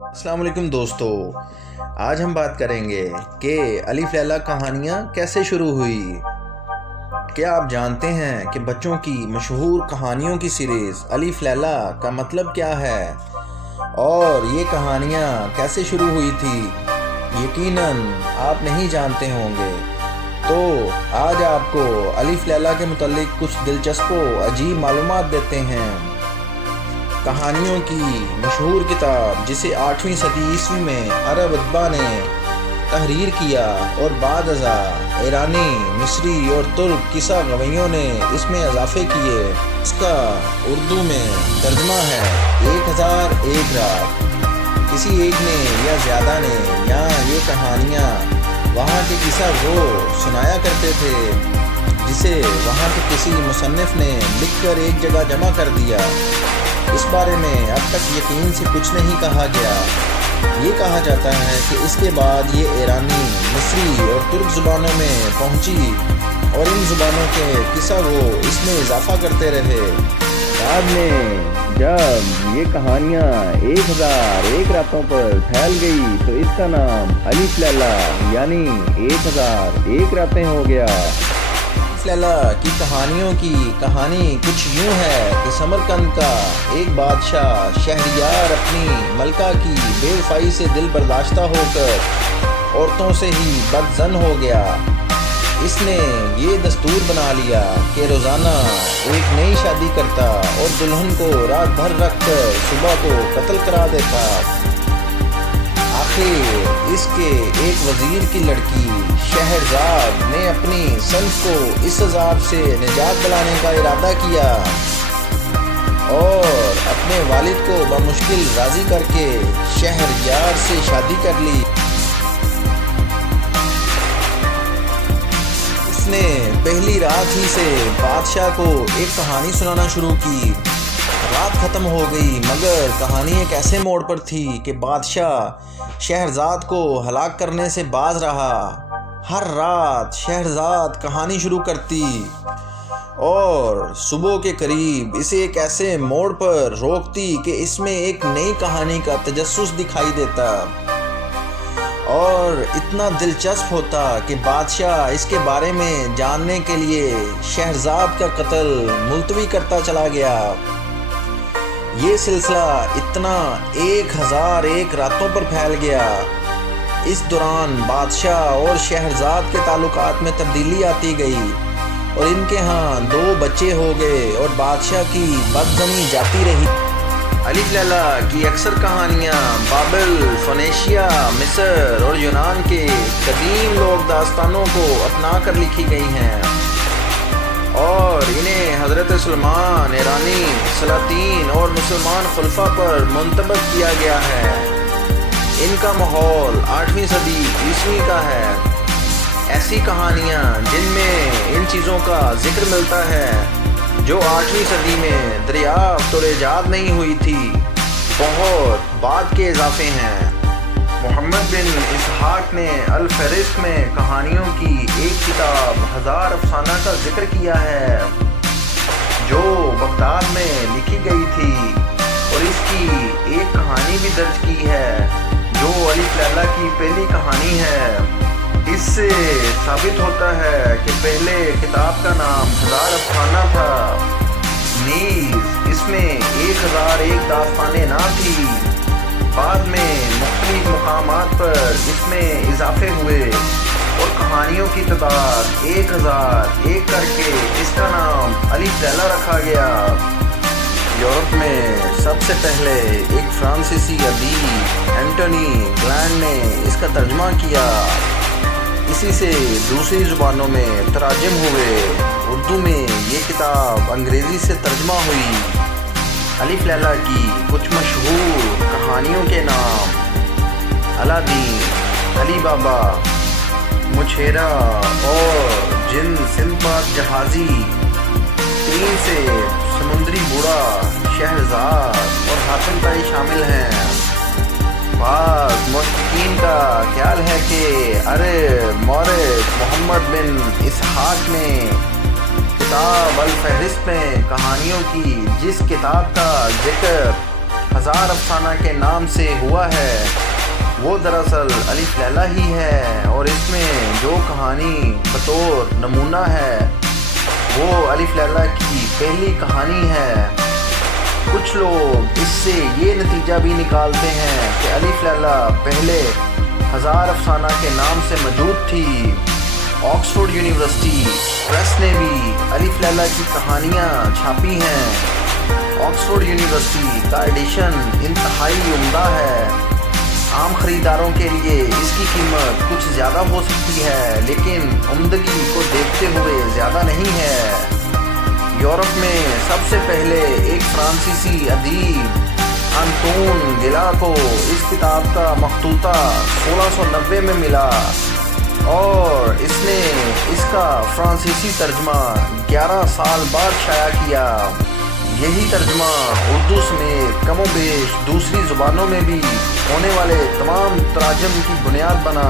السلام علیکم دوستو، آج ہم بات کریں گے کہ الف لیلا کہانیاں کیسے شروع ہوئی۔ کیا آپ جانتے ہیں کہ بچوں کی مشہور کہانیوں کی سیریز الف لیلا کا مطلب کیا ہے اور یہ کہانیاں کیسے شروع ہوئی تھی؟ یقیناً آپ نہیں جانتے ہوں گے، تو آج آپ کو الف لیلا کے متعلق کچھ دلچسپ و عجیب معلومات دیتے ہیں۔ کہانیوں کی مشہور کتاب جسے 8ویں صدی عیسوی میں عرب ادبا نے تحریر کیا اور بعد ازاں ایرانی، مصری اور ترک قصہ گویوں نے اس میں اضافے کیے، اس کا اردو میں ترجمہ ہے 1001 رات۔ کسی ایک نے یا زیادہ نے یا یہ کہانیاں وہاں کے قصہ گو سنایا کرتے تھے، جسے وہاں کے کسی مصنف نے لکھ کر ایک جگہ جمع کر دیا۔ اس بارے میں اب تک یقین سے کچھ نہیں کہا گیا۔ یہ کہا جاتا ہے کہ اس کے بعد یہ ایرانی، مصری اور ترک زبانوں میں پہنچی اور ان زبانوں کے قصہ وہ اس میں اضافہ کرتے رہے۔ بعد میں جب یہ کہانیاں 1001 راتوں پر پھیل گئی تو اس کا نام الف لیلا یعنی 1001 راتیں ہو گیا۔ الف لیلا کی کہانیوں کی کہانی کچھ یوں ہے کہ سمرقند کا ایک بادشاہ شہریار اپنی ملکہ کی بے وفائی سے دل برداشتہ ہو کر عورتوں سے ہی بدظن ہو گیا۔ اس نے یہ دستور بنا لیا کہ روزانہ ایک نئی شادی کرتا اور دلہن کو رات بھر رکھ کر صبح کو قتل کرا دیتا۔ آخر اس کے ایک وزیر کی لڑکی شہرزاد نے اپنی صنف کو اس عذاب سے نجات دلانے کا ارادہ کیا اور اپنے والد کو بمشکل راضی کر کے شہریار سے شادی کر لی۔ اس نے پہلی رات ہی سے بادشاہ کو ایک کہانی سنانا شروع کی۔ رات ختم ہو گئی مگر کہانی ایک ایسے موڑ پر تھی کہ بادشاہ شہرزاد کو ہلاک کرنے سے باز رہا۔ ہر رات شہرزاد کہانی شروع کرتی اور صبح کے قریب اسے ایک ایسے موڑ پر روکتی کہ اس میں ایک نئی کہانی کا تجسس دکھائی دیتا اور اتنا دلچسپ ہوتا کہ بادشاہ اس کے بارے میں جاننے کے لیے شہرزاد کا قتل ملتوی کرتا چلا گیا۔ یہ سلسلہ اتنا 1001 راتوں پر پھیل گیا۔ اس دوران بادشاہ اور شہرزاد کے تعلقات میں تبدیلی آتی گئی اور ان کے ہاں 2 بچے ہو گئے اور بادشاہ کی بدظنی جاتی رہی۔ الف لیلا کی اکثر کہانیاں بابل، فونیشیا، مصر اور یونان کے قدیم لوک داستانوں کو اپنا کر لکھی گئی ہیں اور انہیں حضرت سلیمان، ایرانی سلاطین اور مسلمان خلفاء پر منطبق کیا گیا ہے۔ ان کا ماحول 8ویں صدی عیسوی کا ہے۔ ایسی کہانیاں جن میں ان چیزوں کا ذکر ملتا ہے جو 8ویں صدی میں دریافت اور ایجاد نہیں ہوئی تھی، بہت بعد کے اضافے ہیں۔ محمد بن اسحاق نے الفہرست میں کہانیوں کی ایک کتاب 1000 افسانہ کا ذکر کیا ہے جو بغداد میں لکھی گئی تھی اور اس کی ایک کہانی بھی درج کی ہے جو الف لیلا کی پہلی کہانی ہے۔ اس سے ثابت ہوتا ہے کہ پہلے کتاب کا نام 1000 افسانہ تھا، نیز اس میں 1001 داستانیں نہ تھی۔ بعد میں مختلف مقامات پر اس میں اضافے ہوئے اور کہانیوں کی تعداد 1001 کر کے اس کا نام الف لیلا رکھا گیا۔ یورپ میں سب سے پہلے ایک فرانسیسی ادیب اینٹونی گلینڈ نے اس کا ترجمہ کیا۔ اسی سے دوسری زبانوں میں تراجم ہوئے۔ اردو میں یہ کتاب انگریزی سے ترجمہ ہوئی۔ الف لیلا کی کچھ مشہور کہانیوں کے نام الادین، علی بابا، مچھیرا اور جن سندباد جہازی، 3 سے سمندری بوڑھا، شہرزاد اور حاتم طائی شامل ہیں۔ بعض محققین کا خیال ہے کہ عرب مورخ محمد بن اسحاق نے کتاب الفہرست میں کہانیوں کی جس کتاب کا ذکر ہزار افسانہ کے نام سے ہوا ہے وہ دراصل الف لیلا ہی ہے، اور اس میں جو کہانی بطور نمونہ ہے وہ الف لیلا کی پہلی کہانی ہے۔ کچھ لوگ اس سے یہ نتیجہ بھی نکالتے ہیں کہ الف لیلا پہلے ہزار افسانہ کے نام سے موجود تھی۔ آکسفورڈ یونیورسٹی پریس نے بھی الف لیلا کی کہانیاں چھاپی ہیں۔ آکسفورڈ یونیورسٹی کا ایڈیشن انتہائی عمدہ ہے۔ عام خریداروں کے لیے اس کی قیمت کچھ زیادہ ہو سکتی ہے، لیکن عمدگی کو دیکھتے ہوئے زیادہ نہیں ہے۔ یورپ میں سب سے پہلے ایک فرانسیسی ادیب انطون گلا کو اس کتاب کا مخطوطہ 1690 میں ملا، اور اس نے اس کا فرانسیسی ترجمہ 11 سال بعد شائع کیا۔ یہی ترجمہ اردو سمیت کم و بیش دوسری زبانوں میں بھی ہونے والے تمام تراجم کی بنیاد بنا۔